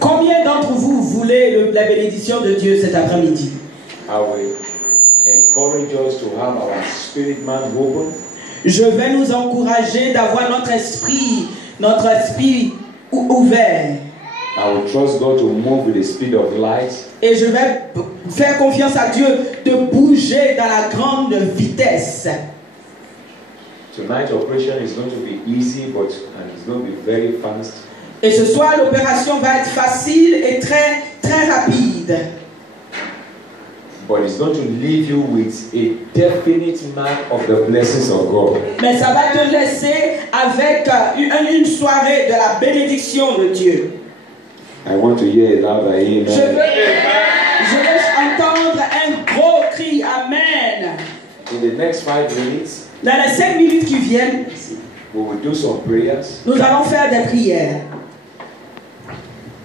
Combien d'entre vous voulez la bénédiction de Dieu cet après-midi? Je vais nous encourager d'avoir notre esprit ouvert. Et je vais faire confiance à Dieu de bouger dans la grande vitesse. Tonight's operation is going to be easy, and it's going to be very fast. Et ce soir, l'opération va être facile et très rapide. But it's going to leave you with a definite mark of the blessings of God. Mais ça va te laisser avec une soirée de la bénédiction de Dieu. I want to hear a loud amen. Je veux entendre un gros cri amen. In the next 5 minutes, dans les 5 minutes qui viennent, we will do some prayers. Nous allons faire des prières.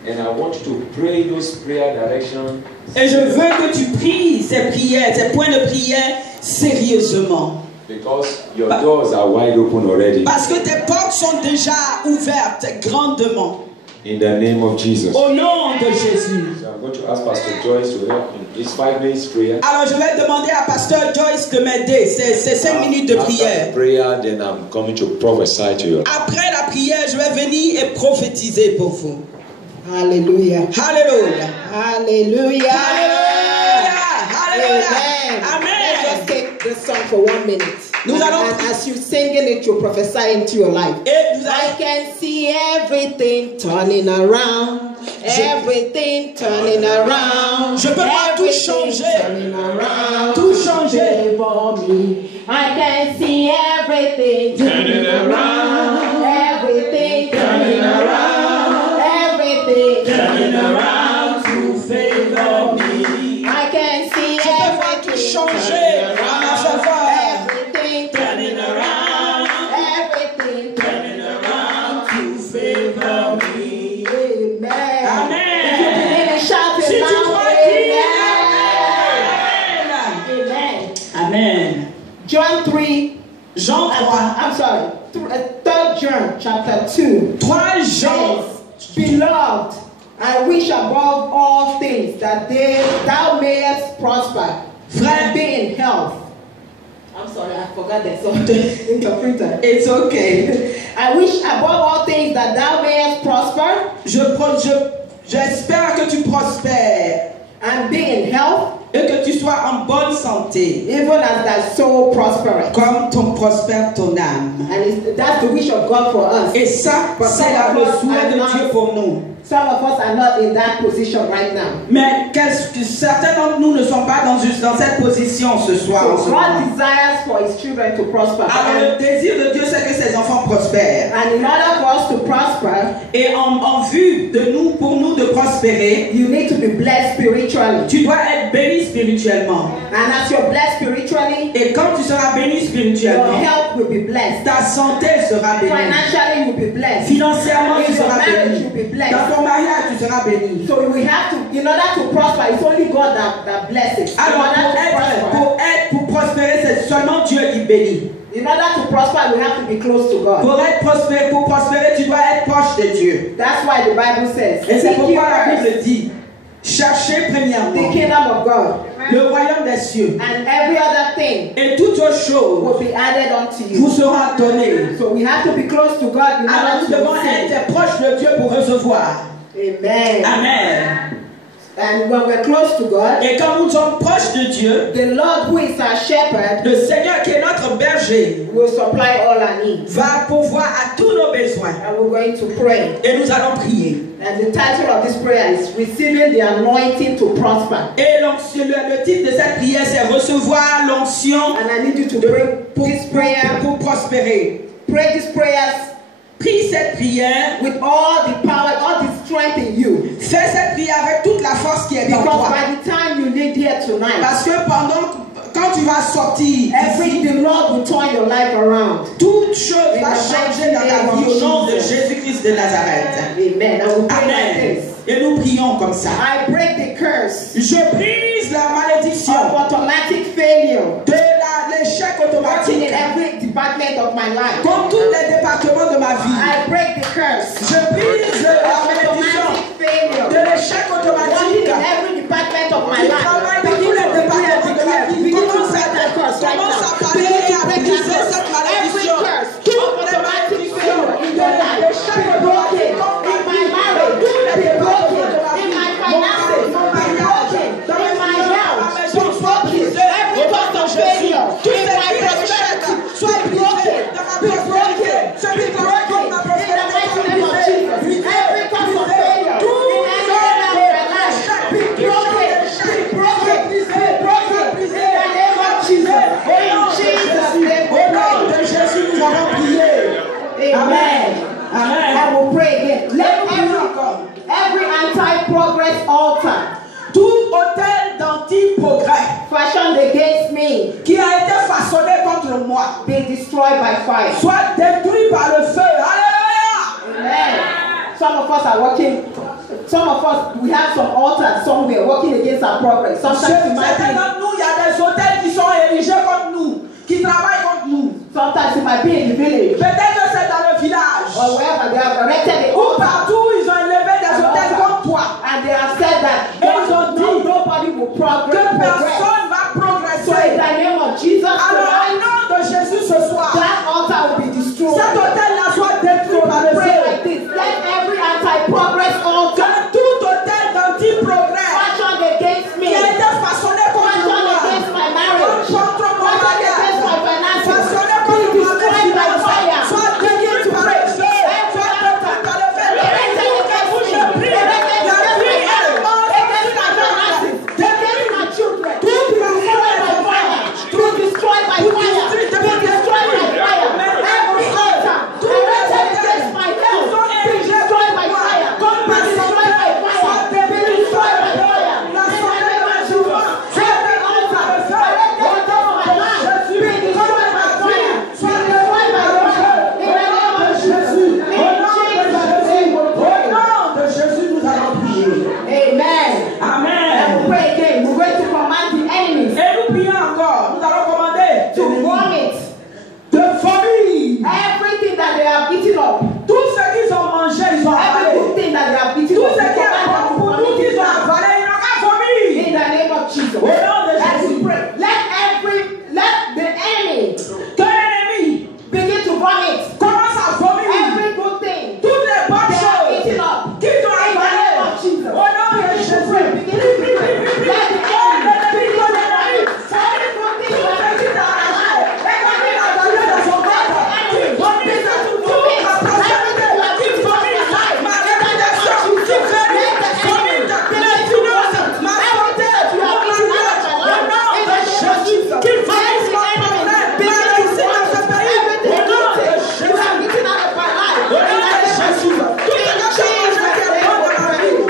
And I want you to pray those prayer directions. Et je veux que tu pries ces prières, ces points de prière sérieusement. Because your doors are wide open already. Parce que tes portes sont déjà ouvertes grandement. In the name of Jesus. Au nom de Jésus. So I'm going to ask Pastor Joyce to help in this 5 minutes prayer. Alors je vais demander à Pasteur Joyce de m'aider. C'est 5 minutes de prière. After prayer, then I'm coming to prophesy to you. Après la prière, je vais venir et prophétiser pour vous. Alléluia. Alléluia. Alléluia. Alléluia. Amen. Let's just take this song for 1 minute. Nous allons, and as you singing it, you prophesy into your life. I can see everything turning around. Everything turning around. Je peux pas tout changer. Tout changer for me. I can see everything turning around. Everything turning around. Everything turning around to favor me. I can see everything changer à ma faveur. Everything turning around. Everything turning around to favor me. Amen. Amen. If you believe it, shout it loud. Amen. Amen. John 3. Jean 3. I'm sorry. 3 John chapter 2. 3 Jean. Beloved, I wish above all things that thou mayest prosper and be in health. I'm sorry, I forgot that. So interpreter. It's okay. I wish above all things that thou mayest prosper. J'espère que tu prospères. And be in health. Et que tu sois en bonne santé. Even as thy soul prospereth. Comme prospère ton âme. And that's the wish of God for us. Et ça, c'est le souhait de Dieu pour nous. Some of us are not in that position right now. Mais certains d'entre nous ne sont pas dans cette position ce soir. So God desires for His children to prosper. Alors le désir de Dieu c'est que ses enfants prospèrent. And in order for us to prosper, et en vue de nous, pour nous de prospérer, you need to be blessed spiritually. Tu dois être béni spirituellement. And as you're blessed spiritually, et quand tu seras béni spirituellement, your health will be blessed. Ta santé sera bénie. Financially, you'll be blessed. Financièrement, tu seras béni. You'll be blessed. Dans ton mariage, tu seras béni. So we have to, in order to prosper, it's only God that blesses. Alors pour prospérer, c'est seulement Dieu qui bénit. In order to prosper, we have to be close to God. Pour prospérer, tu dois être proche de Dieu. That's why the Bible says. Et c'est pourquoi la Bible dit, cherchez premièrement the kingdom of God, le royaume des cieux, and every other thing, et toutes choses will be added unto you. Vous sera donné. So we have to be close to God. Alors nous devons être proches de Dieu pour recevoir. Amen. Amen. And when we're close to God, et quand nous sommes proches de Dieu, the Lord who is our shepherd, le Seigneur qui est notre berger, will supply all our needs. Va pourvoir à tous nos besoins. And we're going to pray. Et nous allons prier. And the title of this prayer is Receiving the Anointing to Prosper. Et le titre de cette prière c'est recevoir l'onction. And I need you to pray this prayer pour prospérer. Pray these prayers Prie cette prière. with all the power, all the strength in you. Fais cette prière avec toute la force qui est en Because toi. by the time you leave here tonight, Parce que quand tu vas sortir, the Lord will turn your life around. toute chose va changer dans ta vie au nom de Jésus-Christ de Nazareth. Amen. I will pray like Amen. this. Et nous prions comme ça. I break the curse Je brise la malédiction of automatic failure de l'échec working automatique. in every department of my life. Comme tous les départements de ma vie. I break the curse Je brise la malédiction automatic failure de l'échec working automatique. in every department of my Qui life. travaille dans tous les départements de ma vie. Commence à parler et à briser cette malédiction. Toutes les malédictions de l'échec automatique In my marriage, be broken. In my finances, be broken. In my health, be broken. Every cause of failure, in my prosperity, be broken. Be broken. Be broken. In the mighty name of Jesus. Every cause of failure, in any area of your life, be broken. Be broken. Be broken. In the name of Jesus. In Jesus' name, we Au nom de pray. Jésus, nous allons prier. Amen. Amen. I will pray again. Let every anti-progress altar Tout hôtel d'anti-progrès fashioned against me qui a été façonné contre moi be destroyed by fire. soit détruit par le feu. Alléluia. Amen. Some of us are working. Some of us, we have some altars somewhere working against our progress. Sometimes it might Certains be, d'entre nous, il y a des hôtels qui sont érigés contre nous, qui travaillent contre nous. sometimes it might be in the village Peut-être que c'est dans le village. or wherever they have erected the Ou altar partout, ils ont élevé des hôtels contre toi. and they have said that Ils ont dit nobody will que progress. personne va So in progresser. the name of Jesus, Alors, au tonight, nom de Jésus ce soir, that altar will be destroyed. cet hôtel-là soit détruit par le Pray feu. like this. Let every anti-progress altar Que tout hôtel d'anti-progrès fashioned against me, qui a été façonné contre fashioned moi, against my marriage, contre mon fashioned against my mariage, finances, façonné be contre ma destroyed by fire. soit détruit par le feu, soit détruit par le feu. Erected against me, Je prie, erected la against my vie est health, morte against my finances, against my children, be destroyed by fire, be destroyed by fire, be destroyed by fire. Every altar erected against my health, be destroyed by fire, be destroyed by fire, be destroyed by fire. In the name of Jesus, every altar erected against my life, be destroyed by fire, be destroyed by fire. In the name of Jesus, in Jesus' name we Au pray. nom de Jésus, nous allons prier. Amen. I Amen. will pray again. We're going to command the enemies Et nous prions encore. Nous allons commander to vomit de famille. everything that they have eaten up. Tout ce qu'ils ont mangé, ils ont Every avalé. good thing that they have eaten Tout up. ce We qui est command them bon to pour nous vomit it qu'ils ont down. avalé, ils n'ont qu'à vomir. In the name of Jesus. Au nom de As Jésus. we pray, let the enemy Que l'ennemi begin to vomit commence à vomir every good thing toutes les bonnes they have choses eaten up. qu'ils ont In the avalées. name of Jesus. Au nom de Begin to Jésus. pray. Begin to pray. Let the enemy begin to vomit every good thing you have eaten up.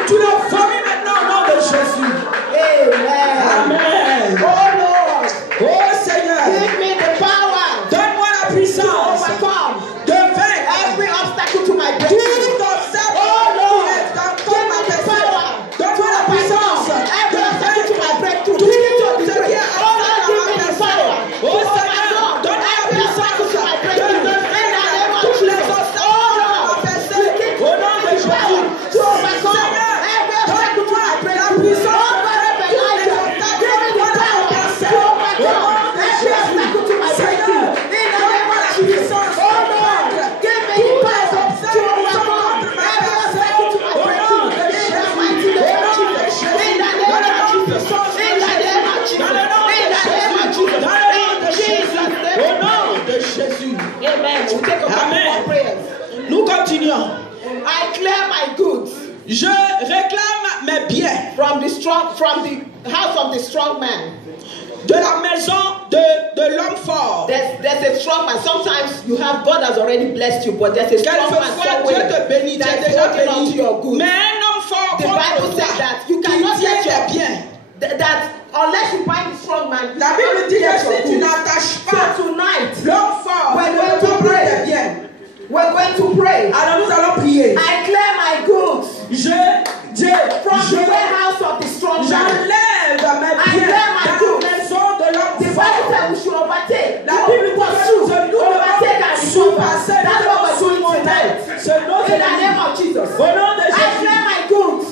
Tu le vomis maintenant au nom de Jésus. Amen. Amen. Oh Lord, Oh Seigneur, give me the power donne-moi la to puissance overcome de vaincre every obstacle to my tout breakthrough. obstacle Oh Lord, qui est dans give me ma the personne. power Donne-moi la puissance every de obstacle to my vaincre breakthrough. tout Begin to ce qui pray. est Oh Lord, obstacle give à me ma the power personne. to Oh Seigneur, overcome donne-moi la every obstacle to my puissance breakthrough. de In the name vaincre of tous les Jesus. obstacles Oh à ma Lord, personne. begin to Au nom de give me the power Jésus. to overcome Seigneur, every obstacle to my donne-moi la breakthrough. puissance Oh God, de every vaincre tous les Elijah, obstacles give me the à ma power personne. to Au overcome nom de every Jésus. obstacle to my breakthrough. Seigneur, In the name donne-moi of la Jesus. puissance Oh Lord, give me the power to overcome every obstacle to my breakthrough. In the mighty name of Jesus. In the name of Jesus. In the name of Jesus. In the name of Jesus. In Jesus' name. Au nom de Jésus. Amen. We take a couple Amen. more prayers. Nous continuons. I clear my goods Je réclame mes biens from the house of the strong man. de la maison de l'homme fort. There's a strong man. Sometimes you have, God has already blessed you, but there's a strong man Quelquefois, Dieu te somewhere bénit, tu es that's déjà holding on to béni. your good. Mais un homme fort, The Bible says that you cannot tient get your tes biens. that unless you find the strong man. La Bible dit que si tu n'attaches pas So tonight, l'homme fort, we're ne going peut to pas prendre tes pray. biens. We're going to pray. Alors nous allons prier. I clear my goods from the warehouse of the strong man. J'enlève mes I biens clear my dans la goods. maison de l'homme The Bible fort. says we should overtake. La Bible dit que nous Overtake and devons recover. surpasser, That's what we're doing tonight. ce nom In the name of Jesus. Au nom de I Jésus. clear my goods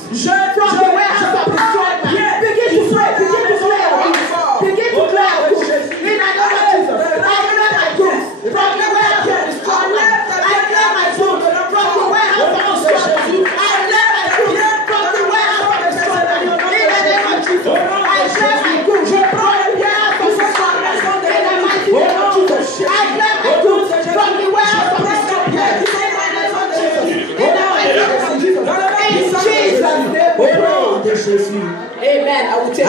from the warehouse of the strong man. Begin to pray. Begin to clear your goods. Begin to clear your goods. In the name of Jesus. I clear my goods from the warehouse of the strong man. I clear my goods from the warehouse of the strong man. I clear my goods from the warehouse of the strong man. In the name of Jesus. I clear my goods from the warehouse of the strong man. In the mighty name of Jesus. I clear my goods from the warehouse of the strong man. In the name of Jesus. In the mighty name of Jesus. In Jesus' name we pray. Amen. I will take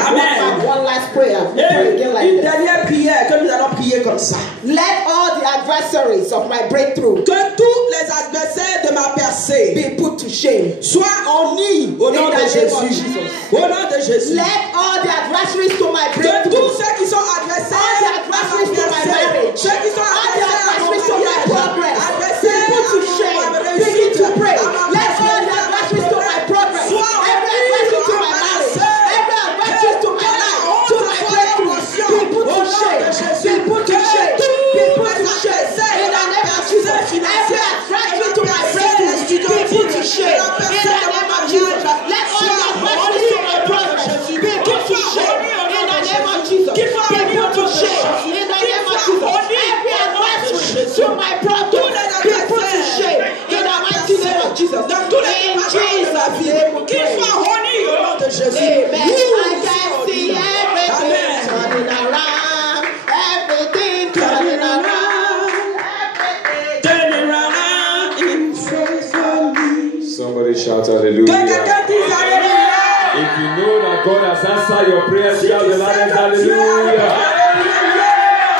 one last prayer. We pray again like Une this. dernière prière que nous allons prier comme ça. Let all the adversaries of my breakthrough Que tous les adversaires de ma percée be put to shame. soient honnis au nom In de the name of Jésus. Jesus. Au nom de Jésus. Let all the adversaries to my Que breakthrough, tous ceux qui sont adversaires all the adversaries to my marriage, ceux qui sont all the adversaires à mon adversaries to my mariage, progress, be adversaires put to à shame. ma Begin réussite, to pray. à ma Let all the adversaries to my progress, every adversary to my marriage, every adversary to my life, to my breakthrough, be put to shame. Be put to shame. Be put to shame. In the name of Jesus. Every adversary to my breakthrough, be put to shame. In the name of Jesus. Let all the adversaries to my progress be put to shame. In the name of Jesus. Be put to shame. In the name of Jesus. Every adversary to my progress be put to shame. In the mighty name of Jesus. In Jesus' name we pray. Amen. I can see everything turning around. Everything turning around. Everything Turn around in favor of me. Somebody shout Que hallelujah. quelqu'un dise alléluia. If you know that God has answered your prayers, Si tu shout sais the loudest que Dieu a hallelujah. répondu, alléluia.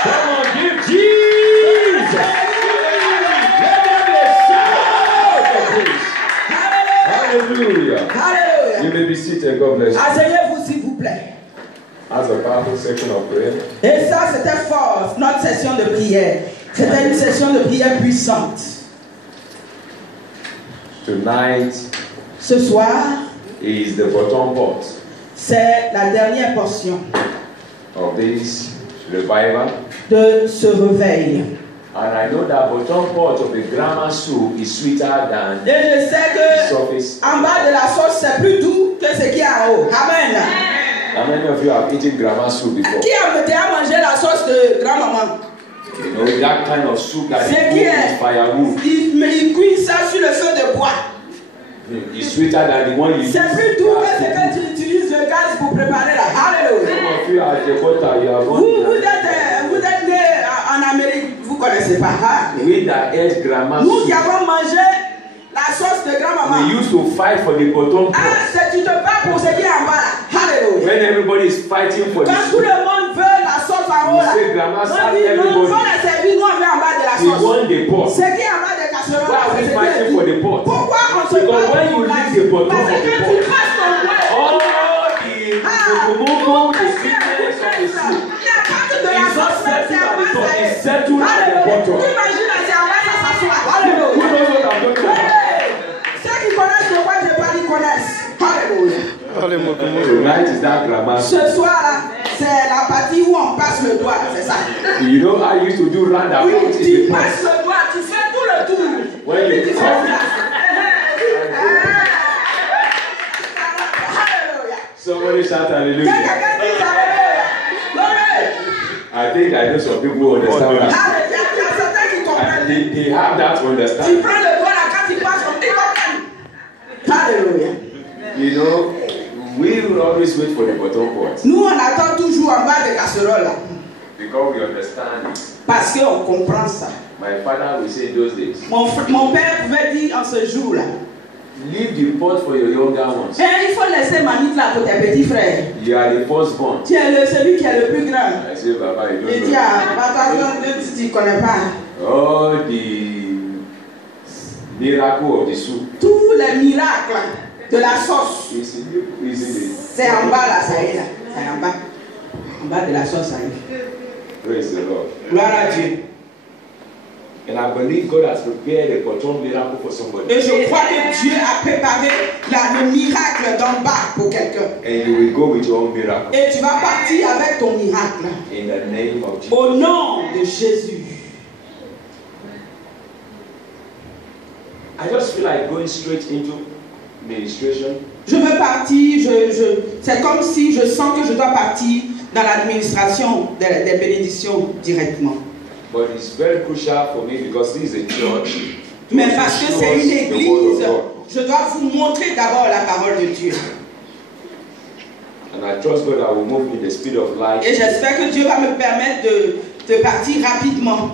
Come on, give Jesus. Let them be shout of praise. Hallelujah. You Alléluia. may be seated. God bless you. Asseyez-vous s'il vous plaît. That's a powerful section of prayer. Et ça, c'était fort, notre session de prière. C'était une session de prière puissante. Tonight Ce soir, is the bottom part c'est la dernière portion of this revival. de ce réveil. And I know that bottom part of the grammar soup is sweeter than Et je sais the que surface. en bas de la sauce, c'est plus doux que ce qui est en haut. Amen. How many of you have eaten grammar soup before? Qui a déjà mangé la sauce de grand-maman? You know, that kind of soup that C'est you qui cook est? with firewood. Il cuit ça sur le feu de bois. It's sweeter than the one you use. C'est plus doux que ce que tu utilises le gaz pour préparer là. Alléluia. Some of you are the butter, you are Vous êtes né en Amérique, vous ne connaissez pas. Hein? with that ate grammar Nous qui soup. avons mangé la sauce de grand-maman. We used to fight for the bottom Ah, part. c'est tu te bats pour ce qui est en bas là. Alléluia. When everybody is fighting for the Quand tout soup, le monde veut la sauce en haut là. you say grandma On serve dit non, everybody. faut la servir, nous on veut en bas de la We sauce. want the pot. Ce qui est en bas de casserole Why là, are we c'est ce qui fighting est for dit. the pot? Pourquoi on se Because bat when pour you la leave the bottom Parce of que the quand tu pot, craches ton doigt, all the mumu, the sweetness of the soup la pâte de la is not sauce, c'est settled en at the bas, top, ça it's est. settled at the Alléluia. bottom. Tu imagines là, c'est en bas, ça s'assoit. Who Alléluia. knows what I'm talking about? Hey, ceux qui connaissent le roi de Paris connaissent. Alléluia. Tonight is that grammar soup. Ce soir là, c'est la partie où on passe le doigt, c'est ça. You know I used to do roundabout Oui, in tu the pot. passes le doigt, tu fais tout le tour. When Et puis you tu fais come, ça. Alléluia. somebody shout hallelujah. Quelqu'un dit alléluia. Glory. I think I know some people who understand that. Alléluia. Il y a certains qui And comprennent. they have that Tu understanding. prends le doigt là, quand tu passes, on comprend. Alléluia. You know, we will always wait for the bottom part Nous, on attend toujours en bas de casserole là. because we understand it. Parce qu'on comprend ça. My father will say those days, Mon père pouvait dire en ce jour là. Leave the pot for your younger ones. Et il faut laisser mamie là pour tes petits frères. You are the firstborn. Tu es celui qui est le plus grand. I say, Baba, you Il don't dit, know. tu ne connais pas. All the miracle of the soup. Tous les miracles de la sauce. C'est en bas là, ça y est là. C'est en bas. En bas de la sauce, ça y est. Praise the Lord. Gloire à Dieu. And I believe God has prepared a proton miracle for somebody. Et je crois que Dieu a préparé le miracle d'en bas pour quelqu'un. And you will go with your own miracle. Et tu vas partir avec ton miracle. In the name of Jesus. Au nom de Jésus. I just feel like going straight into ministration. Je veux partir, c'est comme si je sens que je dois partir dans l'administration des bénédictions directement. But it's very crucial for me because this is a church. Mais parce que c'est une église, je dois vous montrer d'abord la parole de Dieu. And I trust God I will move in the speed of light. Et j'espère que Dieu va me permettre de partir rapidement.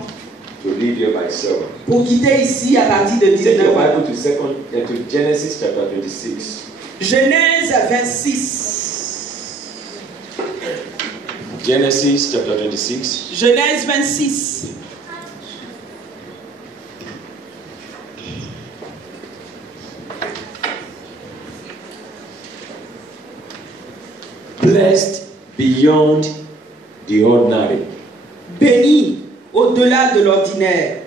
To leave here by 7. Pour quitter ici à partir de Take your 19h. Bible to Genesis chapter 26. Genèse 26. Genesis chapter 26. Genèse 26. Blessed beyond the ordinary. Béni au-delà de l'ordinaire.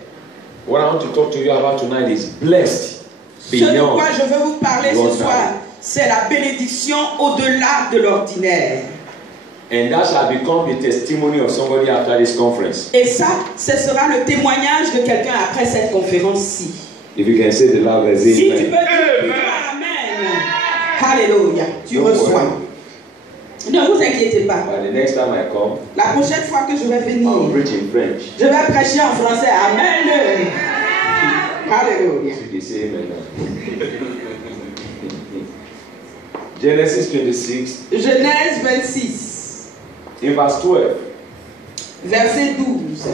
What I want to talk to you about tonight is blessed Ce de beyond. quoi je veux vous parler ce l'ordinaire. soir, c'est la bénédiction au-delà de l'ordinaire. And that shall become the testimony of somebody after this conference. Et ça, ce sera le témoignage de quelqu'un après cette conférence-ci. If you can say the loud as Si tu peux amen. dire Amen. Alléluia. Tu reçois. Ne vous inquiétez pas. By the next time I come, La prochaine fois que je vais venir, I'll preach in French. je vais prêcher en français. Amen. Alléluia. So they say amen now. Genesis 26, Genèse 26, in verse 12 verset 12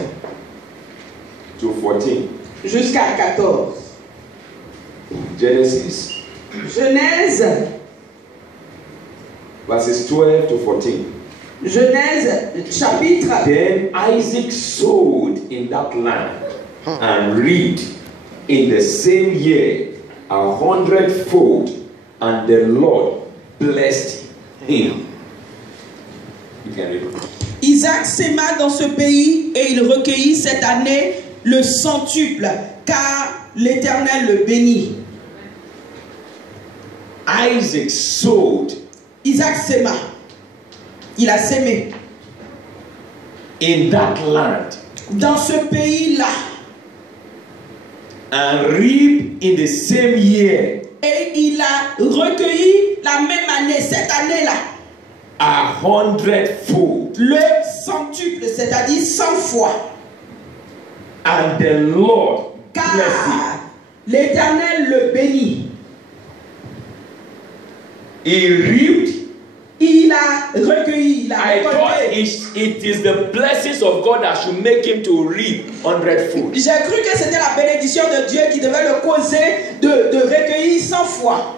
to 14. jusqu'à 14. Genesis, Genèse, verses 12 to 14. Genèse chapitre. Then Isaac sowed in that land and reaped in the same year 100-fold, and the Lord blessed him. You can read it. Isaac sema dans ce pays et il recueillit cette année le centuple, car l'Éternel le bénit. Isaac sowed Isaac sema, il a sémé in that land dans ce pays-là and reaped in the same year et il a recueilli la même année, cette année-là, 100-fold, le centuple, c'est-à-dire 100 fois, and the Lord blessed him. car l'Éternel le bénit. He reaped. Il a recueilli, il a I thought récolté. it is the blessings of God that should make him to reap 100-fold. J'ai cru que c'était la bénédiction de Dieu qui devait le causer de recueillir 100 fois.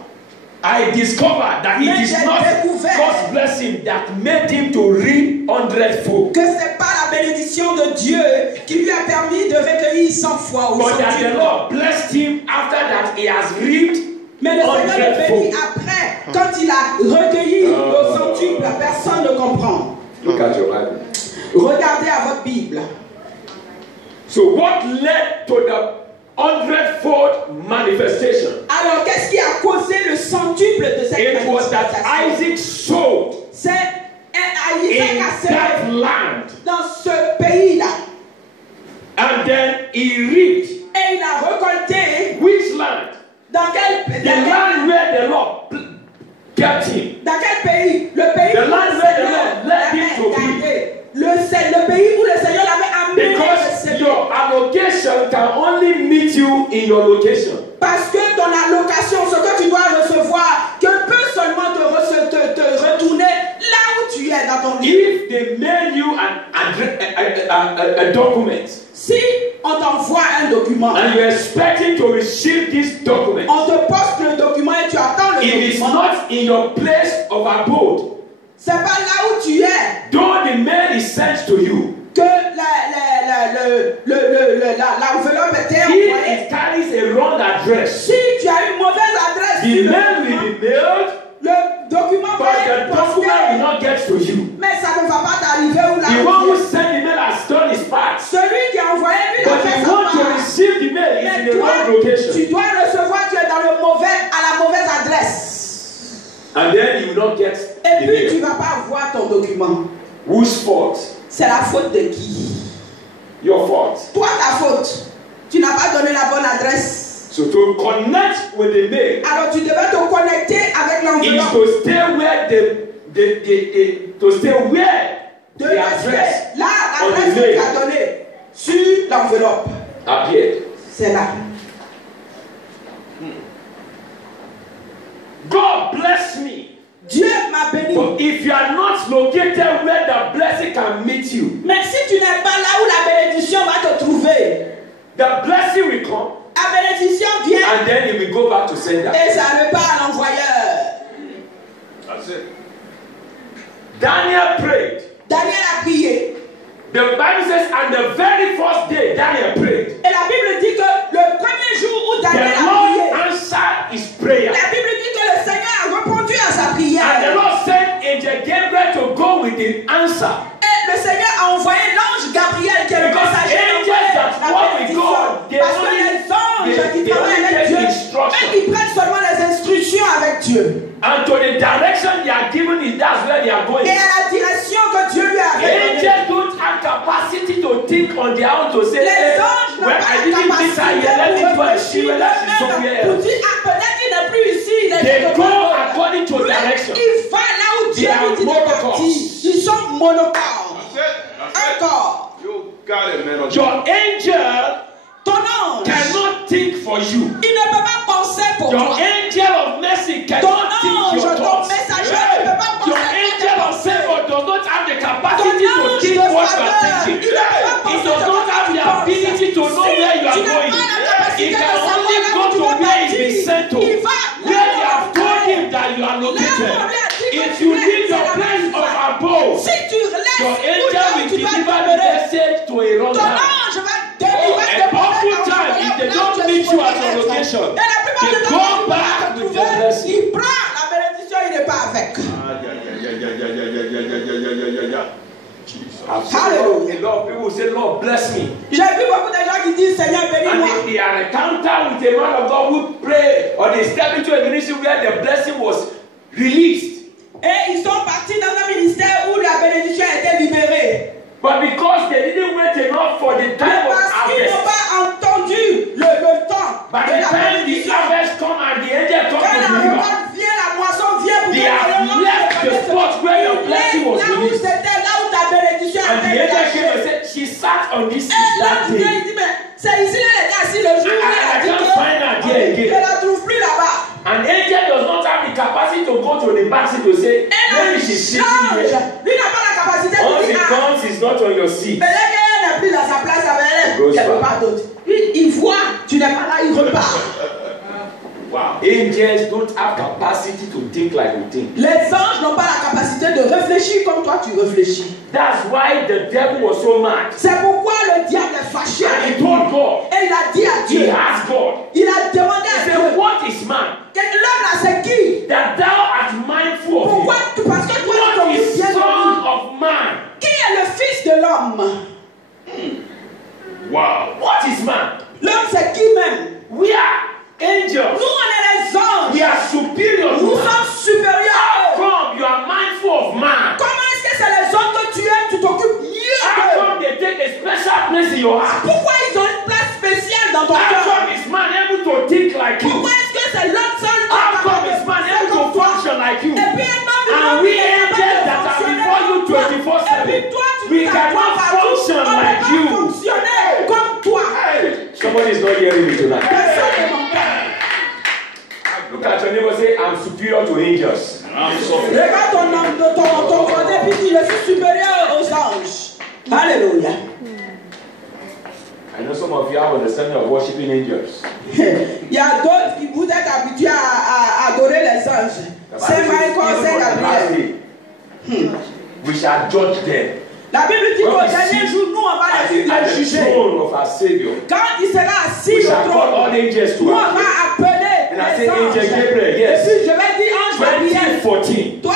I discovered that it is not God's blessing that made him to reap 100-fold. Que ce n'est pas la bénédiction de Dieu qui lui a permis de recueillir 100 fois au But that the centuple. Lord blessed him after that he has reaped Mais le Seigneur le bénit 100-fold. après, quand il a recueilli au centuple. Personne ne comprend. Look at your Bible. Regardez à votre Bible. So what led to the 100-fold manifestation? Alors, qu'est-ce qui a causé le centuple de cette It was that manifestation? Isaac sowed C'est Isaac in a semé that land, dans ce pays-là. and then he reaped. Et il a récolté Which land? dans quel The land where the Lord kept him. Dans quel pays? Le pays The où land le where the Seigneur Lord led him to l'avait be. gardé. Le pays où le Seigneur l'avait amené. Because your allocation can only meet you in your location. Parce que ton allocation, ce que tu dois recevoir, que peut seulement te retourner là où tu es dans ton lieu. If they mail you a document, Si on t'envoie un document, and you're expecting to receive this document, on te poste le document et tu attends le if it's document, not in your place of abode, c'est pas là où tu es though the mail is sent to you, que l'enveloppe était if envoyée. it carries a wrong address, Si tu as une mauvaise adresse, the sur le mail will document, be mailed, le document but va the être document will posté, not get to you. mais ça ne va pas t'arriver où The là one où who tu es. sent the mail has done his part, Celui qui a envoyé lui but a fait the sa one to part. receive the mail is in Mais the toi, wrong location, tu dois recevoir, tu es dans le mauvais, à la mauvaise adresse. and then you will not get Et the puis tu ne mail. vas pas avoir ton document. Whose fault? C'est la faute de qui? Your fault. Toi, ta faute. Tu n'as pas donné la bonne adresse. So to connect with the mail Alors tu devais te connecter avec is l'enveloppe. to stay where De the rester address là, on l'adresse the que tu mail as donnée sur l'enveloppe. appeared. C'est là. God bless me. Dieu m'a béni. But if you are not located where the blessing can meet you, Mais si tu n'es pas là où la bénédiction va te trouver, the blessing will come la bénédiction vient and then it will go back to sender. et ça repart à l'envoyeur. That's it. Daniel prayed. Daniel a prié. The Bible says, and the very first day Daniel prayed, Et la Bible dit que le premier jour où Daniel the a Lord prié, answered his prayer. la Bible dit que le Seigneur a répondu à sa And the prière. Lord sent angel Gabriel to go with the answer. Et le Seigneur a envoyé l'ange Gabriel qui est le Because messager angels that la walk with bénédiction. God, they Parce que only- les anges they qui travaillent only avec take Dieu, instruction. eux, ils prennent seulement les instructions avec Dieu. And to the direction they are given is that's where they are going. Et à la direction que Dieu lui a donnée. Angels don't have capacity to think on their own to say, Les hey, anges n'ont when pas I la didn't meet her here, let me capacité go pour and see réfléchir whether she's somewhere eux-mêmes pour else. dire, ah, peut-être qu'il n'est plus ici, il est They quelque go part. according to Lui, direction. il va là où Dieu They are lui dit de monocorps. partir. Ils sont monocorps. That's Un it. corps. You got it, man. Your angel Ton ange, cannot think for you. il ne peut pas penser pour Your toi. angel of mercy Ton cannot think ange, your ton thoughts. messager ne peut pas penser Your pour angel tes of pensées. favor does not have the Ton capacity to ange think de what you faveur, are il thinking. ne peut pas It penser does not have the ability to know where you are tu n'as going. pas la capacité It de can savoir only là go où tu to vas where he's been partir. sent to. Il va Where they have told him that you are located. If you leave your place of abode, Si tu laisses your où angel là où will tu vas deliver the demeurer, message to a wrong ton man. ange va Oh, a powerful time if they don't meet you at your location. Et la plupart They du go temps, back with the il blessing. il prend la bénédiction, il n'est pas avec. I've seen a lot of people say, Lord, bless me. J'ai vu beaucoup de gens qui disent, Seigneur, bénis-moi. And they are encounter with a man of God who pray or they step into a ministry where the blessing was released. Et ils sont partis dans un ministère où la bénédiction a été libérée. But because they didn't wait enough for the time of Parce qu'ils n'ont harvest, pas entendu le temps by de the la time the bénédiction. harvest come and the angel Quand come to la deliver, récolte vient, la moisson vient pour they have left the spot where your blessing was là où released. c'était, là où ta bénédiction a And the été angel came and relâchée. said, she sat on this Et là, that Dieu day. il dit, mais c'est ici elle était assise le jour où elle a I dit can't find her there que je again. ne la trouve plus là-bas. An angel does not have the capacity to go to the back seat to say, maybe she's sitting here. Lui n'a pas la capacité de Once dire, it comes, it's not on your seat. mais là qu'elle n'est plus dans sa place avec elle, Goes quelque back. part d'autre. Lui, il voit, tu n'es pas là, il repart. Wow. Angels don't have capacity to think like we think. Les anges n'ont pas la capacité de réfléchir comme toi tu réfléchis. That's why the devil was so mad. C'est pourquoi le diable est fâché And avec he told God, et il a dit à he Dieu, asked God, il a demandé he à said, Dieu, what is man l'homme là c'est qui? that thou art mindful of Pourquoi? him? Parce que toi tu What t'occupes is bien de son lui. of man? Qui est le fils de l'homme? Wow. What is man? L'homme c'est qui même? We are angels. Nous on est les anges. We are superior to Nous man. sommes supérieurs à How eux. come you are mindful of man? Comment est-ce que c'est les hommes que tu aimes, tu t'occupes mieux How d'eux? come they take a special place in your heart? Pourquoi ils ont une place spéciale dans ton How cœur? come is man able to think like you? Pourquoi est-ce que c'est l'homme seul qui How est come capable is de man faire able to comme toi? function like you? Et puis un homme, And we angels that are before you 24/7, we cannot function like you. fonctionner comme toi. Hey, somebody is not hearing me tonight. Personne ne m'entend. Look at your neighbor, say, I'm superior to angels. Regarde ton voisin et puis dis, je suis supérieur aux anges. Alléluia. you have understanding of worshiping angels. Il y a d'autres qui vous êtes habitués à adorer les anges. Saint Michael, Saint Gabriel. We shall judge them. La Bible dit qu'au dernier jour, nous, on va les juger. Quand il sera assis au trône, nous, on va appeler les anges. Yes. Et puis, je vais dire ange Gabriel. 2014. Toi,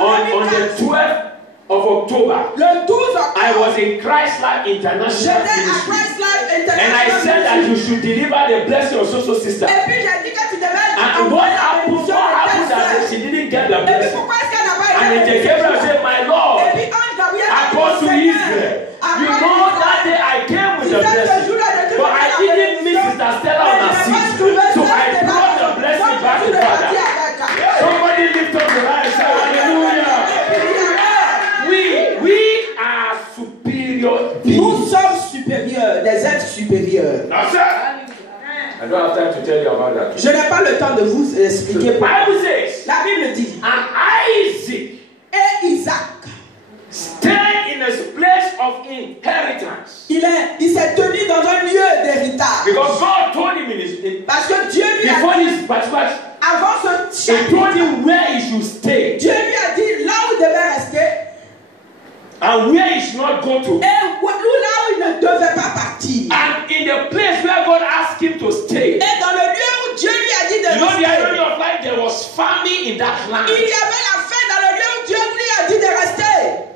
On the 12th of October, le 12 octobre, I was in Christ Life International j'étais à Ministry. Christ Life And I said that you should deliver the blessing of so sister. Et puis j'ai dit que tu devais And what happened that she didn't get the Et puis blessing? pourquoi est-ce qu'elle n'a pas And été the Gabriel said, my Lord, Et puis ange Gabriel I go to Israel. You know that day I came with the blessing, but I didn't miss Sister Stella on her seat. So I brought the blessing back to Father. Somebody lift up your hand and say, hallelujah. We are superior beings. Nous sommes supérieurs, des êtres supérieurs. That's it. I don't have time to tell you about that. Je n'ai pas le temps de vous expliquer pourquoi. Bible says, La Bible dit, and Isaac et Isaac, stayed in a place of inheritance. il s'est tenu dans un lieu d'héritage. Because God told him in his, Parce que Dieu lui a before dit, this particular, avant ce he chapitre, told him where he should stay Dieu lui a dit là où il devait rester and where he should not go to. et là où il ne devait pas partir. And in the place where God asked him to stay, Et dans le lieu où Dieu lui a dit de you know the irony rester, of life, there was famine in that land. il y avait la faim dans le lieu où Dieu lui a dit de rester.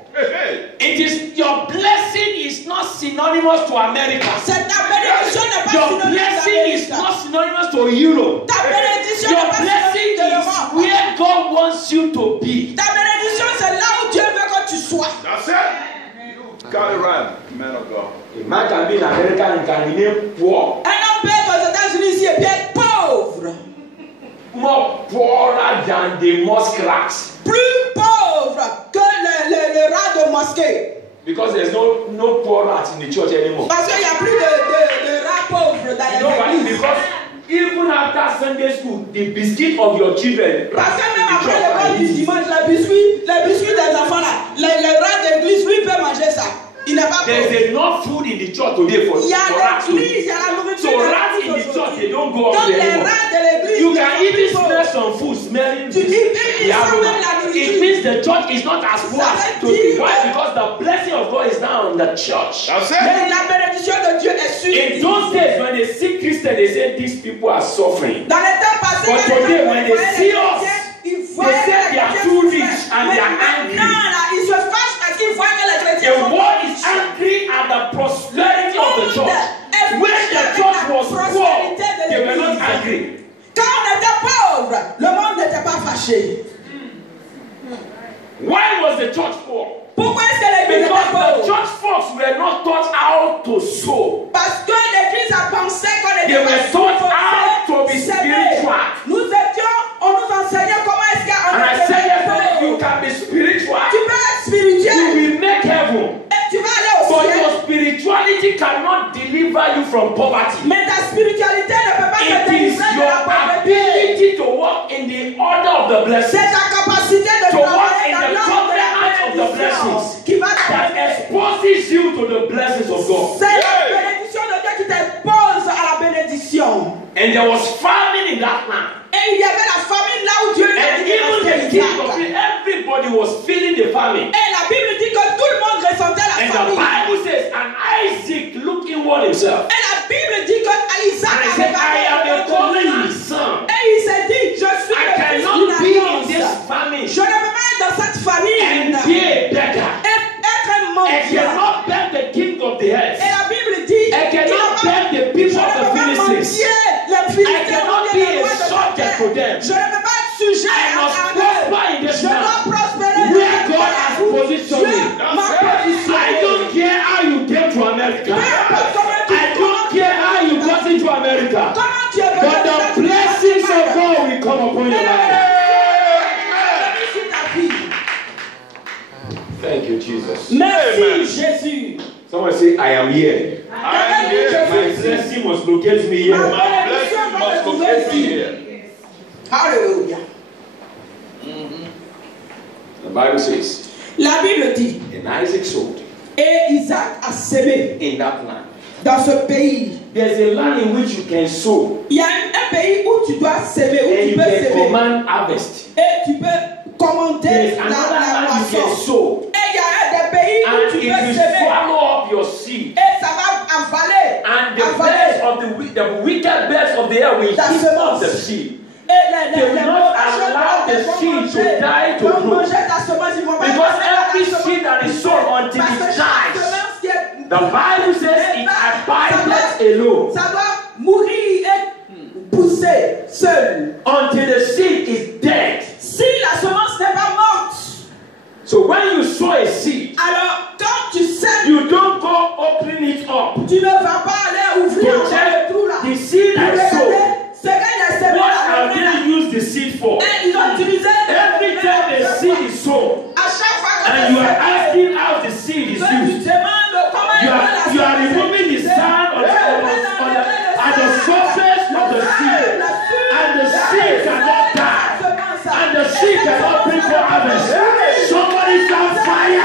It is your blessing is not synonymous to America. Ta bénédiction n'est pas Your synonyme blessing is d'Amérique. not synonymous to Europe. Ta bénédiction Your n'est pas blessing synonyme de is l'Europe. where God wants you to be. Ta bénédiction, c'est là où Dieu veut que tu sois. That's it. Got it right, man of God. A man can be in America and can remain poor, Un homme peut être aux États-Unis ici et puis être pauvre. more poorer than the muskrats, Plus pauvre que le rat de mosquée. because there's no poor rats in the church anymore. Parce qu'il n'y a plus de rats pauvres dans You know why? les églises. Because even after Sunday school, the biscuit of your children Parce rats que in même the après church le are repas du eating. dimanche, les biscuits des enfants là, les rats d'église, lui peut manger ça. Il n'est pas There's pauvre. enough food in the church today for Il y a rats to l'église, eat. il y a la nourriture. So rats in the church, they don't go up Donc there les anymore. rats de l'église, You ils can sont even plus pauvres. smell some food smelling Tu dis, ils sentent même la It nourriture. means the church is not as poor as it to be. Why? Because the blessing of God is now on the church. That's it. Mais la bénédiction de Dieu est sur In those days, when they see Christians, they say these people are suffering. Dans les temps passés, But quand today, les gens when they voyaient see les us, chrétiens, ils they voyaient say que les they are chrétiens too souffraient. rich and Mais they are angry. maintenant, là, ils se fâchent parce qu'ils voient que les chrétiens The sont world is riches. angry at the prosperity of the church. When the church was poor, they were not angry. Quand on était pauvre, le monde n'était pas fâché. Why was the church poor? Pourquoi est-ce que l'église était Because the pauvre? church folks were not taught how to sow. Parce que l'église a pensé qu'on They était were taught how to be spiritual. On nous enseignait comment est-ce qu'on And I était said yesterday, you pauvre. can be spiritual. Tu peux être You spirituel will make heaven. et tu vas aller au But ciel. your spirituality cannot deliver you from poverty. Mais ta spiritualité ne peut pas te It is délivrer de your la pauvreté. ability to walk in the order of the blessing C'est ta capacité de To walk travailler in dans the l'ordre de la covenant of the bénédiction blessings qui va that te exposes you to the blessings of God. C'est la bénédiction de Dieu qui t'expose à la bénédiction. And there was famine in that land. Et il y avait la famine là où Dieu lui a And dit de even the rester king Isaac. of it, everybody was feeling the famine. Et la Bible dit que tout le monde ressentait la And the famine. Bible says, and Isaac looked inward himself. Et la Bible dit que Isaac And he a said, I am a regardé covenant son. et il s'est dit, je suis I le fils cannot d'une be in alliance. this famine Je ne peux pas être dans cette famine and be a beggar. et être un I mendiant. cannot beg the king of the earth. Et la Bible dit, I cannot beg the people of the Philistines. I cannot be a subject to them. Je ne peux pas être sujet I must à prosper in this Je dois land prospérer dans where cette God terre. has positioned me. Ma position. I don't care how you came to America. I don't care how you got into America. Comment tu es venu But the blessings of God will come upon your life. Thank you, Jesus. Merci Amen. Jésus. Someone say, I am here. I am here. My blessing must locate me here. My blessing must locate me here. Alléluia. The Bible says, La Bible dit, and Isaac sowed et Isaac a sémé in that land. dans ce pays, there's a land in which you can sow. il y a un pays où tu dois s'aimer, où And tu you peux can s'aimer. command harvest. Et tu peux commander There's la another land you can moisson. sow. Et il y a des pays où And tu if peux you s'aimer. swallow up your seed, Et ça va avaler. and the birds of the wicked birds of the air will La eat up semence. the seed. Et They will not allow the seed to die to grow. manger ta semence, ils vont pas Because manger every ta semence. seed that is sown until Parce it que chaque dies, semence qui est the Bible says it abideth alone. ça doit mourir et pousser seul. Until the seed is dead. Si la semence n'est pas morte, So when you sow a seed, alors quand tu sèmes, you don't go opening it up tu ne vas pas aller ouvrir to encore check le trou là. the seed Pour I regarder sowed. ce qu'il a semé What là. have they used the seed for? Et ils ont utilisé Every time the seed is sown, à chaque fois que and you are asking how the seed is que tu used, demandes comment you are removing the sand at the surface of the seed, and the seed cannot die, and the seed cannot bring forth harvest. Somebody shout fire!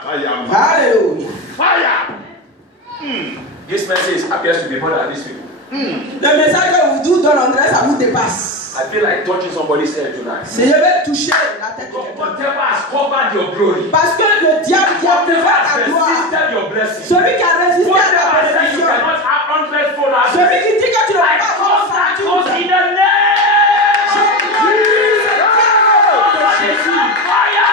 Hallelujah. Fire! This message appears to be more than these people. Le message que vous donne André, ça vous dépasse. I feel like touching somebody's head tonight. Si je vais toucher la tête de quelqu'un. Whatever has covered your glory, Parce que le diable qui a whatever couvert has ta gloire, resisted your blessing, celui qui a résisté à ta whatever said you bénédiction, cannot have 100-fold harvest, celui qui dit que tu ne I vas pas avoir cause that 100 cause in the name of Jesus. Fire!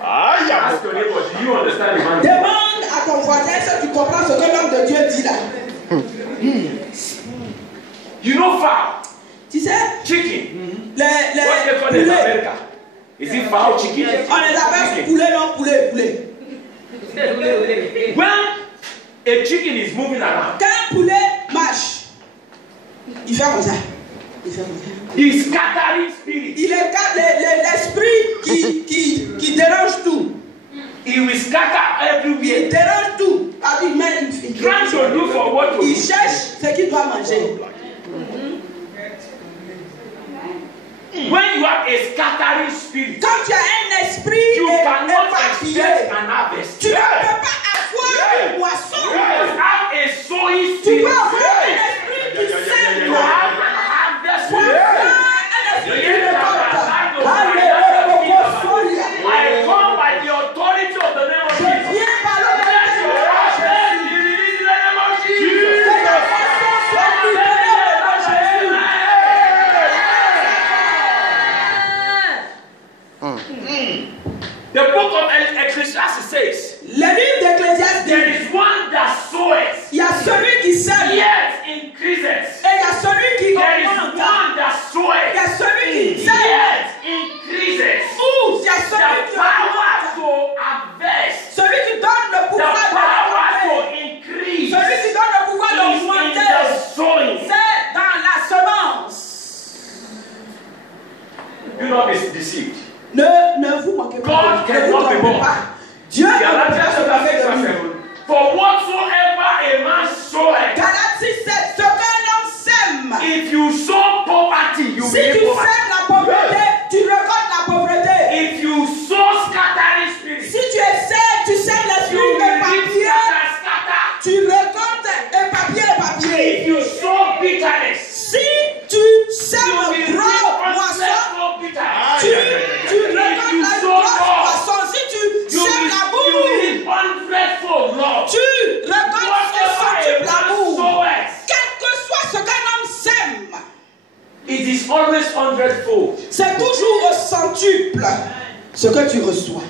Ask your neighbor, do you understand the man? Demande à ton voisin si tu comprends ce que l'homme de Dieu dit là. You know fowl, Tu sais, chicken. les What they call it in poulets, America? Is it fowl, chicken? on les appelle Chicken. poulet, non poulet, poulet. When a chicken is moving around, Quand un poulet marche, il fait comme ça. Il fait comme ça. he's scattering spirit. Il est l'esprit qui dérange tout. He will scatter Il everywhere. dérange tout. Il Trying to look for what to il do. cherche ce qu'il doit manger. When you have a scattering spirit, Quand tu as un esprit you cannot éparpillé, expect an harvest. tu ne peux pas avoir une moisson. You must have a sowing Tu spirit. peux avoir un esprit qui sème You la have an harvest moisson, spirit. un esprit qui récolte. I come by the authority of the name of Je Jesus. viens par le Let your nom harvest de be Jésus. released in the name of Jesus. Que la moisson soit libérée au nom de Jésus. The book of Ecclesiastes says, Le livre d'Ecclésiaste there dit, is one that soweth, il y a celui qui sème et yet increases. il y a celui qui There is augmente. one that Il y soweth, a celui qui sème yet increases. ou il y a The celui qui power augmente. to harvest, Celui qui donne le the pouvoir power to d'augmenter. increase Celui qui donne le pouvoir is in d'augmenter. the sowing. C'est dans la semence. Do not be deceived. Ne vous moquez God pas. Ne vous cannot be trompez mocked. pas. Dieu ne peut Galatians pas se chapter moquer 6 de verse lui. 7. For whatsoever a man soweth, Galates 6, 7, ce qu'un homme sème. if you sow poverty, you Si will tu reap poverty. sèmes la pauvreté, tu récoltes la pauvreté. If you sow scattering spirit, Si tu sèmes you l'esprit will reap éparpillé, scatter. tu récoltes éparpillé. If you sow bitterness, Si tu you sèmes will gros reap moisson, unfruitful bitterness. tu If récoltes you la sow grosse love, moisson. Si tu you sèmes will l'amour, reap unfruitful love. tu récoltes au Whatever centuple a man l'amour. soweth, Quel que soit ce qu'un homme sème, it is always 100-fold. c'est toujours au centuple ce que tu reçois.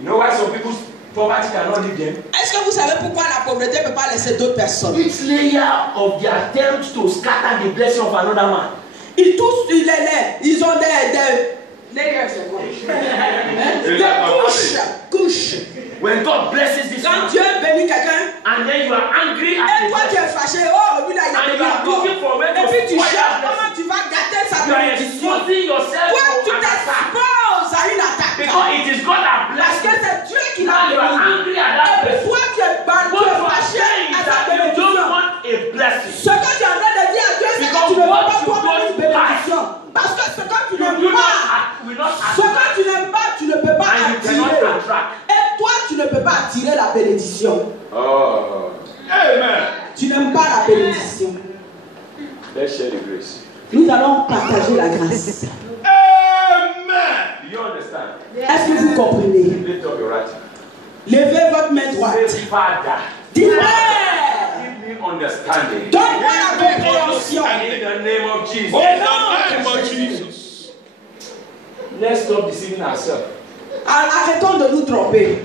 You know why some people's poverty cannot leave them? Est-ce que vous savez pourquoi la pauvreté ne peut pas laisser d'autres personnes? Each layer of the attempt to scatter the blessing of another man. Ils tous, ils ont des layers, c'est quoi? Des couches. When God blesses this Quand man, Dieu bénit quelqu'un, and then you are angry at et the toi tu es fâché, oh lui là il a and béni you are encore. looking for where Et puis tu to spoil cherches that comment blessing. tu vas gâter sa You are bénédiction. exposing yourself Toi tu to an attack. t'exposes à une attaque. Because it is God that Parce blessed que you. c'est Dieu qui Now l'a you are béni. angry at Et that puis blessing. toi tu es What you are fâché saying à is sa that you don't bénédiction. want a blessing. Ce que tu es Let's share the grace. Nous allons partager la grâce. Amen. Do you understand? Est-ce que vous comprenez? Lift up your right hand. Levez votre main droite. Say, Father, Dis Père, give me understanding. donne-moi la compréhension. In the name of Jesus. Au nom de Jésus. Let's stop deceiving ourselves. Arrêtons de nous tromper.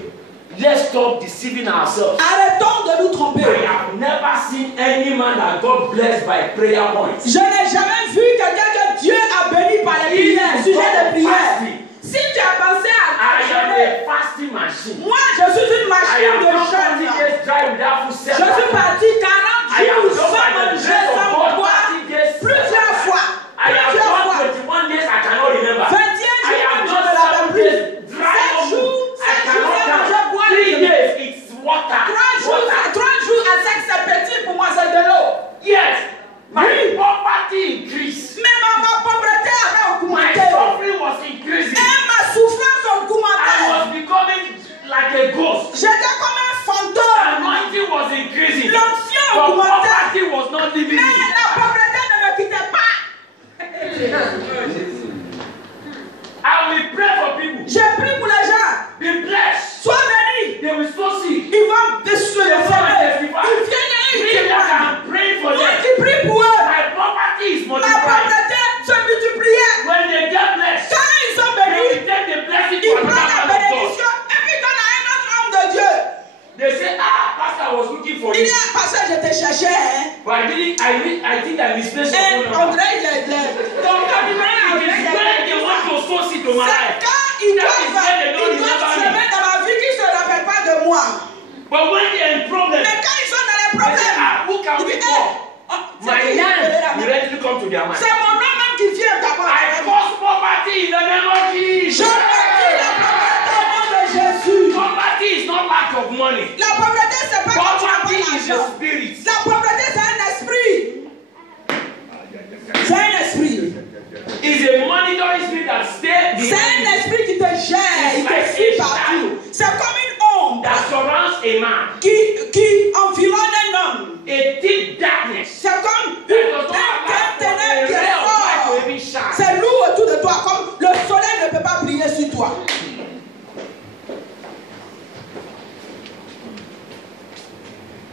Let's stop deceiving ourselves. Arrêtons de nous tromper. I have never seen any man that got blessed by prayer points. Je n'ai jamais vu quelqu'un que Dieu a béni par les prières, sujet de prière. Si tu as pensé à I am a fasting machine. moi je suis une I machine have de not jeûne. 40 days dry without food. Je suis parti 40 I have jours done sans by the manger, grace of sans God boire, 30 days. plusieurs fois. I have Plusieurs fois. done 21 days I cannot remember. 21 I have jours, je done ne me rappelle 7 plus. days dry 7 jours, I cannot sans manger, count. boire. 3 days it's water. 3 jours à sec, c'est petit pour moi, c'est de l'eau. Yes, my poverty increased. Mais ma pauvreté avait My augmenté. suffering was increasing. Et ma souffrance I augmentait. was becoming like a ghost. J'étais comme un fantôme. Anointing was increasing. L'onction But augmentait. poverty was not leaving Mais me. la pauvreté ne me quittait pas. I will pray for people. J'ai pris pour les gens. Be blessed. Sois béni. They will sow seed. Ils vont se They will lever. testify. Ils viennent et ils Pray that témoignent. I'm praying for Moi them. qui prie pour eux. My poverty is Ma multiplying. pauvreté se multipliait. When they get blessed, Quand ils sont they bénis, will take the blessing to ils prennent another la man of God. bénédiction et puis donnent à un autre homme de Dieu. They say, Pastor, I was looking for Il you. y a un passage, je te cherchais. Hein? But I think I misplaced your Et phone number. André, ton cabinet, It André, is when they want to sow seed to my c'est life. quand ils That is when they don't doivent remember se me. mettre dans ma vie qu'ils ne se rappellent pas de moi. But when they're in problem, Mais quand ils sont dans les they say, problèmes, who can ils we disent, call? c'est My qui qui name appelle la will main? readily come to their mind. C'est mon nom même qui vient d'abord. I cause poverty in the name of Je Jesus. maudis la pauvreté au nom de Jésus. Poverty is not lack of money. La pauvreté, c'est pas que tu as Poverty pas is a l'argent. spirit. La pauvreté, c'est un esprit. C'est un esprit. It's a monitoring spirit that stays C'est un behind esprit qui te gère, il te suit partout. C'est comme une ombre that surrounds a man. qui environne un homme. A thick darkness C'est comme that does not un allow for ténèbre a qui est ray of light to fort. even shine. C'est lourd autour de toi, comme le soleil ne peut pas briller sur toi.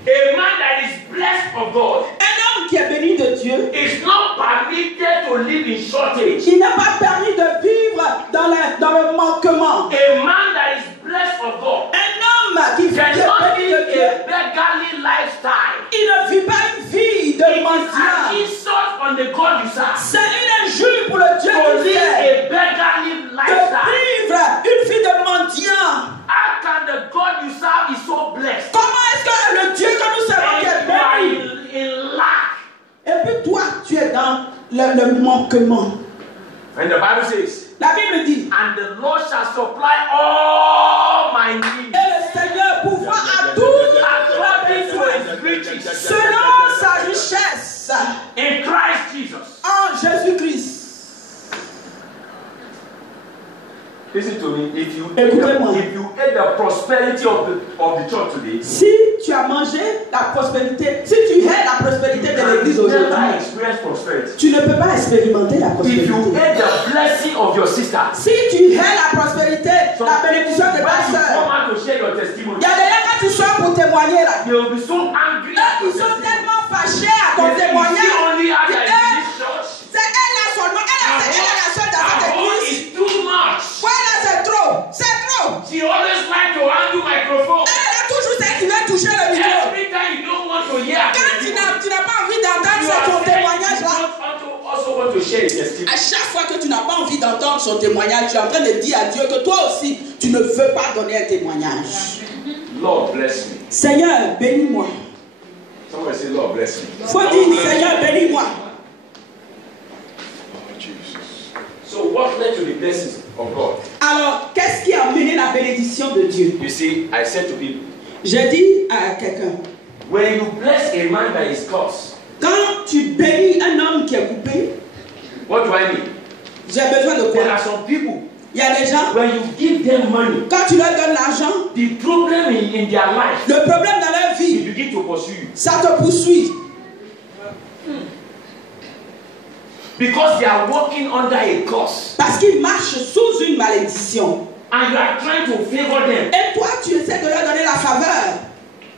A man that is blessed of God Un homme qui est béni de Dieu, is not permitted to live in shortage. il n'est pas permis de vivre dans le manquement. A man that is blessed of God Un homme qui est cannot béni live de Dieu, a beggarly lifestyle. il ne vit pas une vie It de is an mendiant. insult on the God you serve C'est une injure pour le Dieu to qui live fait a beggarly de lifestyle. vivre une vie de mendiant. How can the God you serve be so blessed Comment est-ce que le Dieu que nous servons qui and est you are béni, in lack? et puis toi, tu es dans le manquement? And the Bible says, La Bible dit, and the Lord shall supply all my needs et le Seigneur pourvoit à tout according to his riches selon sa richesse in Christ Jesus. en Jésus-Christ. Listen to me. If you Écoutez-moi. ate the prosperity of the church today, Si tu as mangé la prospérité, si tu hais la prospérité de l'église you never aujourd'hui, experience prosperity. tu ne peux pas expérimenter la If prospérité. you ate the blessing of your sister, Si tu hais la prospérité, la bénédiction de when ta you come soeur, out to share your testimony, il y a des gens quand tu sors pour témoigner là, they will be so angry at ils your sont testimony. tellement fâchés à ton They say, you see témoignage. only how Ils I disent, in this church. c'est elle là seulement, elle est la seule dans Our cette own église. is too much. Voilà, c'est trop, c'est trop. She always like to handle microphone. Elle est toujours celle qui veut toucher le micro. Every time you don't want to hear, Quand tu n'as pas envie d'entendre you are son saying témoignage you là, also want to share your testimony. à chaque fois que tu n'as pas envie d'entendre son témoignage, tu es en train de dire à Dieu que toi aussi, tu ne veux pas donner un témoignage. Lord bless me. Seigneur, bénis-moi. Someone say, Lord bless me. Faut dire, Seigneur, bénis-moi. So what led to the blessings of God? Alors, qu'est-ce qui a amené la bénédiction de Dieu? You see, I said to people, J'ai dit à quelqu'un, when you bless a man that is cursed, quand tu bénis un homme qui est coupé, what do I mean? j'ai besoin de There quoi? are some people, Il y a des gens, when you give them money, quand tu leur donnes l'argent, the problem in their life le problème dans leur will vie, begin to pursue you. ça te poursuit. Because they are walking under a curse. Parce qu'ils marchent sous une malédiction. And you are trying to favor them. Et toi, tu essaies de leur donner la faveur.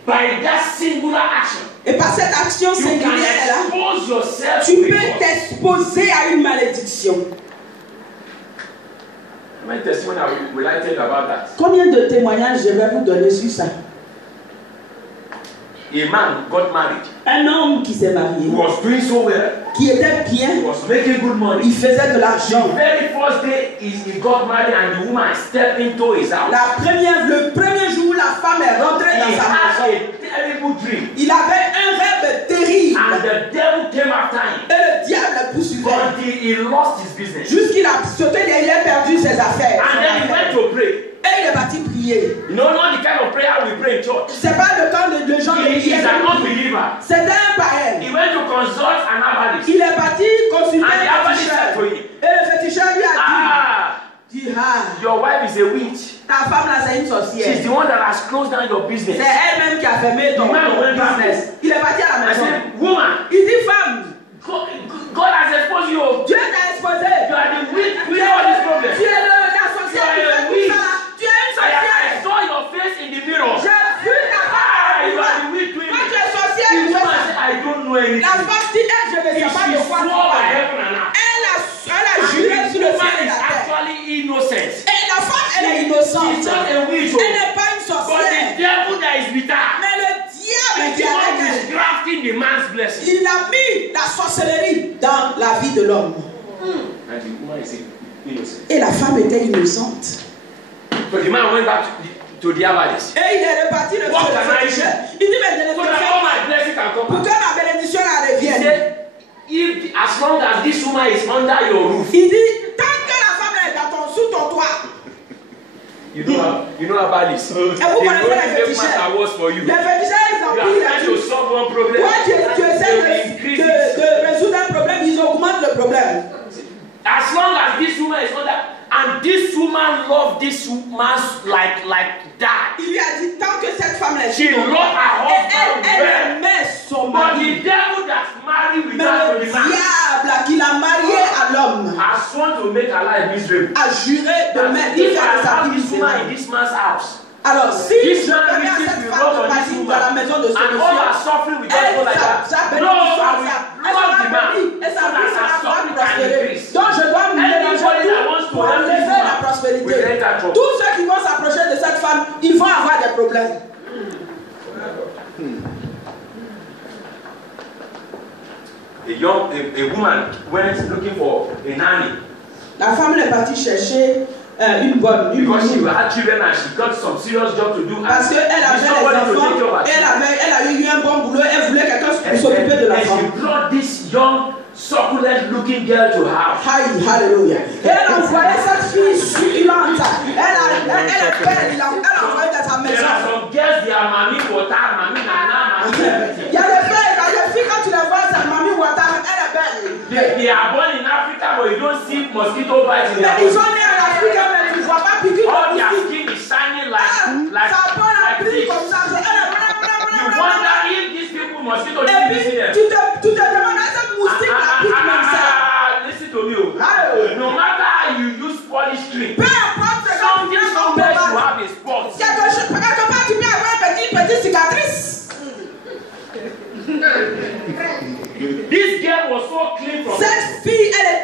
By that singular action. Et par cette action You can singulière, expose yourself tu to a peux curse. t'exposer à une malédiction. How many testimonies will I tell you about that? Combien de témoignages je vais vous donner sur ça? A man got married. Un homme qui s'est He marié, was doing so well. qui était He bien, was making good money. il faisait de The l'argent. very first day he got married and the woman stepped into his house. Le premier jour, la femme est rentrée He dans sa had maison. a terrible dream. Il avait un rêve terrible. And the devil came after him. Et le diable le poursuivait. Until he lost his business. Jusqu'il a sauté, il a perdu ses affaires. And then he went to pray. Et il est parti prier. You know, not the kind of prayer we pray in church. C'est pas le temps de gens de He prier. is an unbeliever. C'était un païen. He went to consult an herbalist. Il est parti consulter And the le herbalist féticheur. said to him, Et le féticheur lui a dit, your wife is a witch. ta femme là c'est une She's sorcière. the one that has closed down your C'est business. elle-même qui a fermé ton business. Il est parti à la I maison. said, woman, Il dit, femme, God has exposed you. Dieu t'a exposé. You are the witch with all these problems. Tu es la sorcière qui fait tout ça. Tu es une I sorcière. saw your face in the mirror. J'ai vu ta femme. You are the witch with Quand me. tu es sorcière, The tu fais woman ça. said, I don't know anything. La femme dit, je ne sais pas de quoi tu swore by parles. heaven and earth. Elle a And juré the sur le woman ciel et is la terre. actually innocent. Et la femme, elle est innocente. She's not a witch. Elle n'est pas une But sorcière. the devil that is with her, Mais le the diable qui est demon avec is elle, grafting the man's blessing. il a mis la sorcellerie dans la vie de l'homme. And the woman is innocent. Et la femme était innocente. So the man went back to the herbalist. Et il est reparti de What can I do? Il dit, mais je ne So peux that pas. all my blessing can come Pour que back. ma bénédiction la He revienne. said, if as long as this woman is under your roof, Il dit, tant que la femme est sous ton toit, you know herbalist. The vous only connaissez les thing féticheurs. matter was for you. les féticheurs, ils You ont are pris trying to solve one problem. Quand tu They essaies will increase it. de résoudre un problème, ils augmentent le problème. As long as this woman is under, and this woman loved this woman like that. Il lui a dit, tant que cette femme est She loved her husband elle well. aimait son But mari. the devil that's married Mais without le the man diable qui l'a marié à l'homme has sworn to make her life miserable. a juré de And mettre if I faire de sa have vie this woman in misérable. this man's house, Alors, si this je man permets à riches cette will femme rub de on this partir woman, dans la maison de ce and all her monsieur, suffering will just go like that. No, I will block the man et so sa that vie her sera suffering can prospérer. increase. Donc, je dois me mélanger Anybody that tout wants to pour help enlever this la woman prospérité. will enter trouble. Tous ceux qui vont s'approcher de cette femme, ils vont avoir des problèmes. A woman went looking for a nanny La femme est partie chercher une bonne, une because she bonne. had children and she got some serious job to do. Parce qu'elle avait les enfants, elle a eu un bon boulot, elle voulait quelqu'un pour s'occuper de And l'enfant. she brought this young, succulent-looking girl to her house. Alléluia. Et elle a envoyé cette fille succulente. Elle est belle, elle a envoyé dans sa There maison. are some girls, they are mommy water, mommy nana, mommy everything. Il y a des filles, quand tu les vois, c'est mamie Ouattara, elle est belle. They are born in Africa, but you don't see mosquito bites in their Mais ils body. sont nés en Afrique, mais tu ne vois pas piquer All comme their ça. skin is shining like Ça prend la pluie this. comme ça. You wonder if these people mosquito Et didn't puis, see them. tu te demandes, est-ce que moustique la pique même ça? Listen to me. Oh. No matter how you use polish cream, Peu importe ce que tu something fais comme somewhere you pommade. have a spot. Quelque part, tu peux avoir une petite cicatrice. This girl was so clean from Cette fille, elle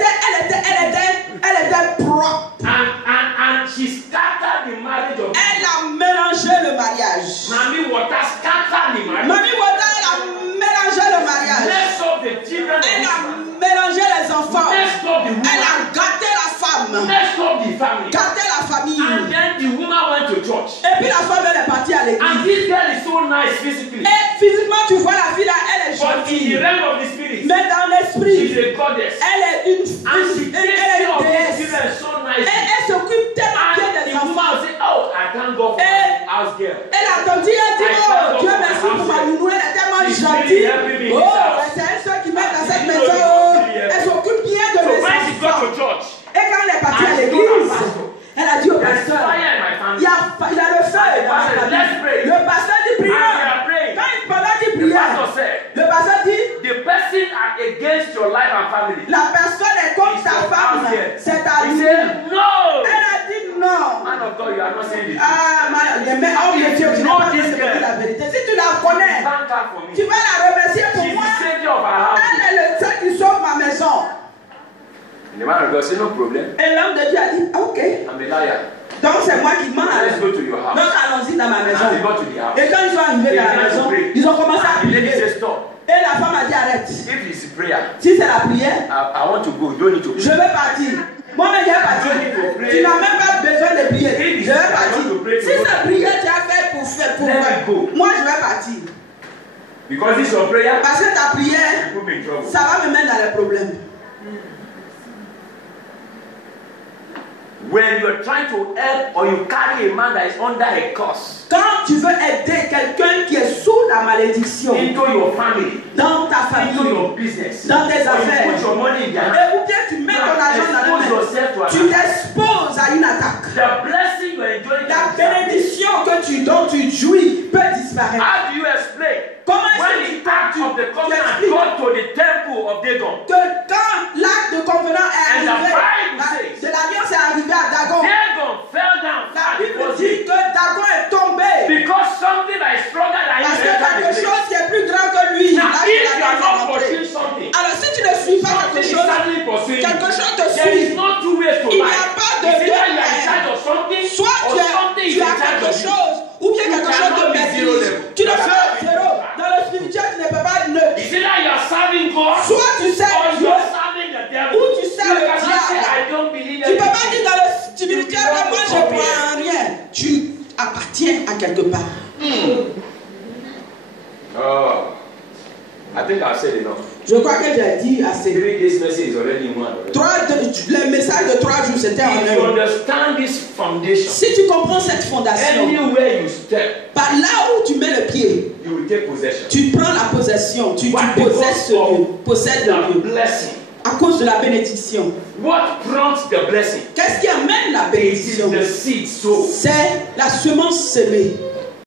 était propre. and she scattered the marriage of Elle a mélangé le mariage. Mommy Water scattered the marriage. Mamie Wata, elle a mélangé le mariage. Messed up the children of Elle this a man. mélangé les enfants. Messed up the Elle a woman. gâté la femme. Messed up the family. Gâté la And famille. then the woman went to church. Et puis la femme, elle est partie à l'église. And this girl is so nice physically. Et physiquement, tu vois la fille là, elle est But in the gentille. realm of the spirit, Mais dans she's l'esprit, a goddess. elle est une And she fille. Elle takes est care of une these déesse. children so nicely. Elle s'occupe tellement bien And des the woman enfants. will say, oh, I thank God for my house girl. Elle a entendu, elle dit, oh, Dieu merci pour ma nounou, elle est tellement gentille. Oh, c'est elle seule qui met dans cette maison. Elle s'occupe bien de So mes when she got enfants. to church, Et quand elle est partie à l'église, elle a dit au there is pasteur, fire in my family. il y a le feu dans ma famille. Le pasteur dit And we prière. are praying. Quand il pendant dit The prière, pastor said, le pasteur dit, the person against your your life and family. La personne est comme ta femme. C'est ta He vie. said, no. Elle a dit non. Man of God, you are not saying the truth. Ah, mais oh mon Dieu, tu n'as pas dit la vérité. Si tu la connais, Thank her for me. tu vas la remercier pour She's moi. the savior of our house. Elle est le seul qui sauve ma maison. And the man of God said, no problem. Et l'homme de Dieu a dit, ok. I'm a liar. Donc c'est moi qui mens. Let's go to your house. Donc allons-y dans ma maison. And they got to the house. Et quand ils sont arrivés dans la maison, ils ont commencé à And the lady prier. said, stop. Et la femme a dit arrête. If it's prayer, Si c'est la prière, I want to go. You don't need to je pray. vais partir. Moi-même, je vais partir. Tu n'as même pas besoin de prier. Je vais partir. Si c'est prière, tu as fait pour faire pour moi. Moi, je vais partir. Because this is your prayer, Parce que ta prière, you put me in trouble. ça va me mettre dans les problèmes. When you're trying to help or you carry a man that is under a curse Quand tu veux aider quelqu'un qui est sous la malédiction into your family, dans ta into famille, your business, dans tes or affaires, you put your money in their hands, et ou bien tu mets ton argent dans la main, tu t'exposes à une attaque. the blessing you're enjoying, La bénédiction dont tu jouis peut disparaître. how do you explain? Comment When est-ce the act of the covenant got to the temple of Dagon, que quand l'acte de convenant est And the arrivé, Bible says, de l'alliance est arrivé à Dagon, Dagon fell down la flat Bible because dit que Dagon est tombé because something that is stronger than parce him que entered the quelque place. chose qui est plus grand que lui. Now, là, if il a you are not rentré. pursuing something, Alors si tu ne suis pas something quelque is chose, suddenly pursuing quelque you. chose te There is suit. no two ways to Il n'y a life. pas de It's either deux you are in ways. charge of something Soit or something is tu in as charge quelque of you. chose ou bien You quelque chose cannot de be zero maîtrise. level. Tu ne peux pas être zéro. Dans le spirituel, tu ne peux pas être neutre. It's either you are serving God Soit tu sais or you Dieu, are serving the devil. ou tu sais You le cannot say, diable. I don't believe Tu ne peux pas anything. dire dans le spirituel, moi je prends rien. Tu appartiens à quelque part. Oh, I think I've said enough. Je crois que j'ai dit assez. 3 days message is already in one. Le message de 3 jours, c'était en If you un. understand this foundation, Si tu comprends cette fondation, anywhere you step, par là où tu mets le pied, you will take possession. tu prends la possession, tu What possèdes ce lieu, possèdes le The lieu. blessing. À cause de la bénédiction. What prompts the blessing? Qu'est-ce qui amène la It is bénédiction? the seed sown. C'est la semence semée.